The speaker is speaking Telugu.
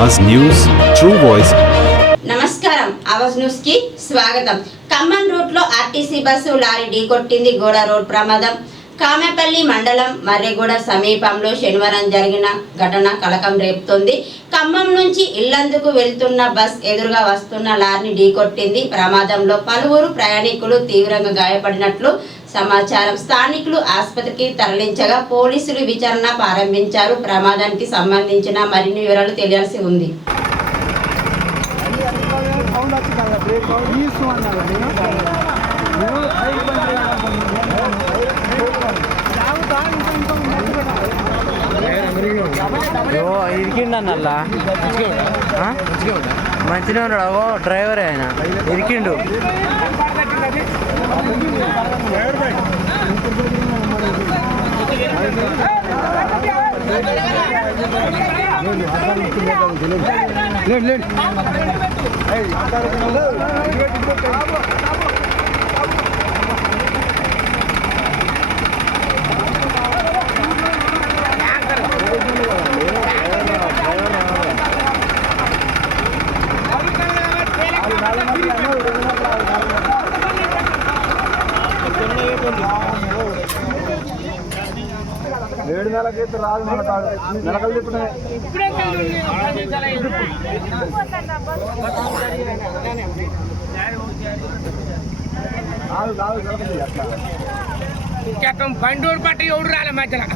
आवाज न्यूज ट्रू वॉइस। నమస్కారం ఆవాజ్ న్యూస్ కి స్వాగతం। ఖమ్మం రూట్ లో ఆర్టీసీ బస్సు లారీ ఢీకొట్టింది। గోడ రోడ్ ప్రమాదం। కామెపల్లి మండలం మర్రెగూడ సమీపంలో శనివారం జరిగిన ఘటన కలకం రేపుతోంది। ఖమ్మం నుంచి ఇల్లందుకు వెళ్తున్న బస్ ఎదురుగా వస్తున్న లారీని ఢీకొట్టింది। ప్రమాదంలో పలువురు ప్రయాణికులు తీవ్రంగా గాయపడినట్లు సమాచారం। స్థానికులు ఆసుపత్రికి తరలించగా పోలీసులు విచారణ ప్రారంభించారు। ప్రమాదానికి సంబంధించిన మరిన్ని వివరాలు తెలియాల్సి ఉంది। ఇరికిండన్నల్లా మంచిగా ఉన్నాడు డ్రైవర్ ఆయన ఇరికిండు ఏడు నెలకైతే రాదు మన కాదు నెలకలు తిప్పునే బండూరు పట్టి ఎవడు రాలే మధ్యలో